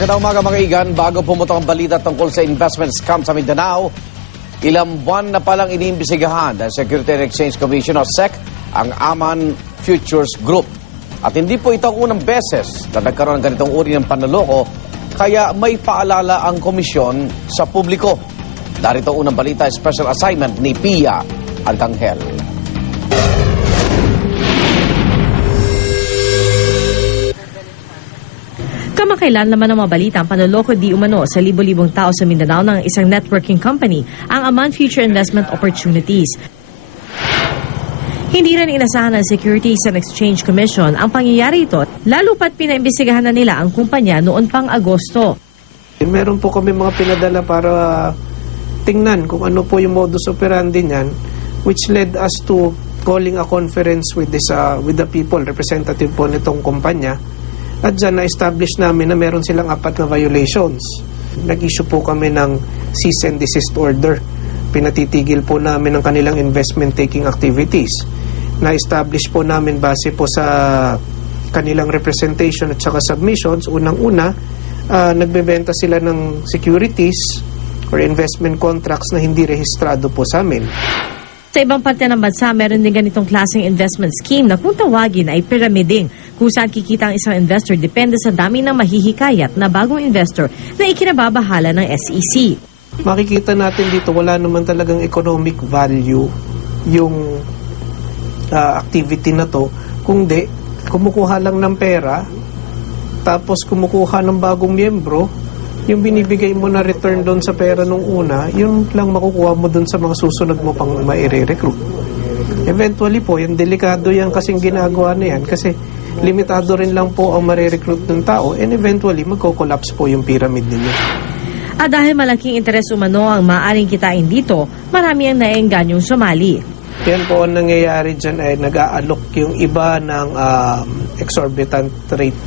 Magandang umaga mga igan. Bago pumutok ang balita tungkol sa investment scam sa Mindanao, ilang buwan na palang iniimbestigahan ng Security and Exchange Commission o SEC ang Aman Futures Group. At hindi po ito ang unang beses na nagkaroon ng ganitong uri ng panloloko, kaya may paalala ang komisyon sa publiko. Narito unang balita, special assignment ni Pia Arcangel. Kamakailan naman ang mabalita ang panloloko di umano sa libo-libong tao sa Mindanao ng isang networking company, ang Aman Future Investment Opportunities. Hindi rin inasahan ng Securities and Exchange Commission ang pangyayari ito, lalo pat pinaimbestigahan na nila ang kumpanya noon pang Agosto. Meron po kami mga pinadala para tingnan kung ano po yung modus operandi niyan, which led us to calling a conference with the people, representative po nitong kumpanya. At dyan na-establish namin na meron silang 4 na violations. Nag-issue po kami ng cease and desist order. Pinatitigil po namin ang kanilang investment taking activities. Na-establish po namin base po sa kanilang representation at saka submissions. Unang-una, nagbebenta sila ng securities or investment contracts na hindi rehistrado po sa amin. Sa ibang parte ng bansa, meron din ganitong klaseng investment scheme na kung tawagin ay pyramiding, kung saan kikita ang isang investor depende sa dami ng mahihikayat na bagong investor na ikinababahala ng SEC. Makikita natin dito, wala naman talagang economic value yung activity na to, kundi kumukuha lang ng pera, tapos kumukuha ng bagong miyembro, yung binibigay mo na return doon sa pera nung una, yun lang makukuha mo doon sa mga susunod mo pang maire-recruit. Eventually po, yung delikado yan kasing ginagawa na yan kasi limitado rin lang po ang maire-recruit ng tao and eventually magko-collapse po yung pyramid ninyo. At dahil malaking interes umano ang maaaring kitain dito, marami ang naengganyong sumali. Yan po ang nangyayari dyan ay nag-aalok yung iba ng exorbitant rate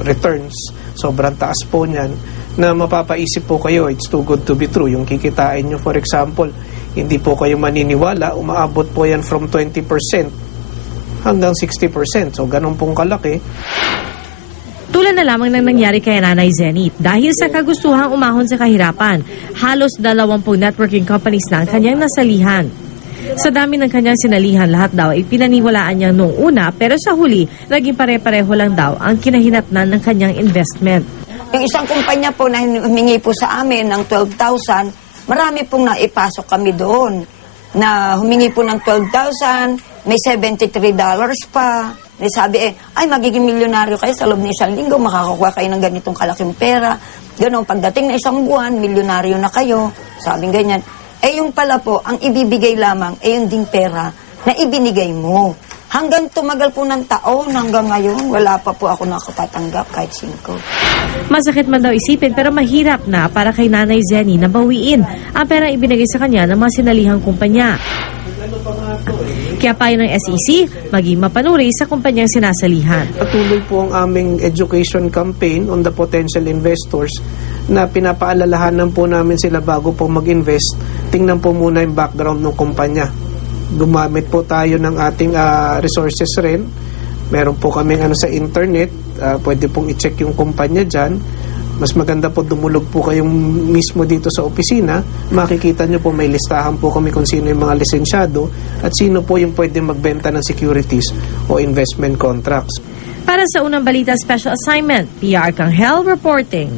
returns. Sobrang taas po niyan na mapapaisip po kayo, it's too good to be true. Yung kikitain nyo, for example, hindi po kayo maniniwala, umaabot po yan from 20% hanggang 60%. So, ganun pong kalaki. Tulad na lamang ng nangyari kay Nanay Zenith. Dahil sa kagustuhang umahon sa kahirapan, halos 20 networking companies na ang kanyang nasalihan. Sa dami ng kanyang sinalihan, lahat daw ay pinaniwalaan niya noong una, pero sa huli, naging pare-pareho lang daw ang kinahinatnan ng kanyang investment. Yung isang kumpanya po na humingi po sa amin ng 12,000, marami pong naipasok kami doon. Na humingi po ng 12,000, may $73 pa. Sabi ay magiging milyonaryo kayo sa loob ng isang linggo, makakakuha kayo ng ganitong kalaking pera. Ganon, pagdating na isang buwan, milyonaryo na kayo. Sabi ganyan. Yung pala po, ang ibibigay lamang, yung ding pera na ibinigay mo. Hanggang tumagal po ng taon, hanggang ngayon, wala pa po ako nakatatanggap kahit 5. Masakit man daw isipin pero mahirap na para kay Nanay Zenny na bawiin ang pera ibinigay sa kanya ng mga sinalihang kumpanya. Kaya payo ng SEC, maging mapanuri sa kumpanyang sinasalihan. Patuloy po ang aming education campaign on the potential investors na pinapaalalahanan po namin sila bago po mag-invest. Tingnan po muna yung background ng kumpanya. Gumamit po tayo ng ating resources rin. Meron po kaming sa internet, pwede pong i-check yung kumpanya dyan. Mas maganda po dumulog po kayong mismo dito sa opisina. Makikita nyo po may listahan po kami kung sino yung mga lisensyado at sino po yung pwede magbenta ng securities o investment contracts. Para sa unang balita special assignment, Pia Arcangel reporting.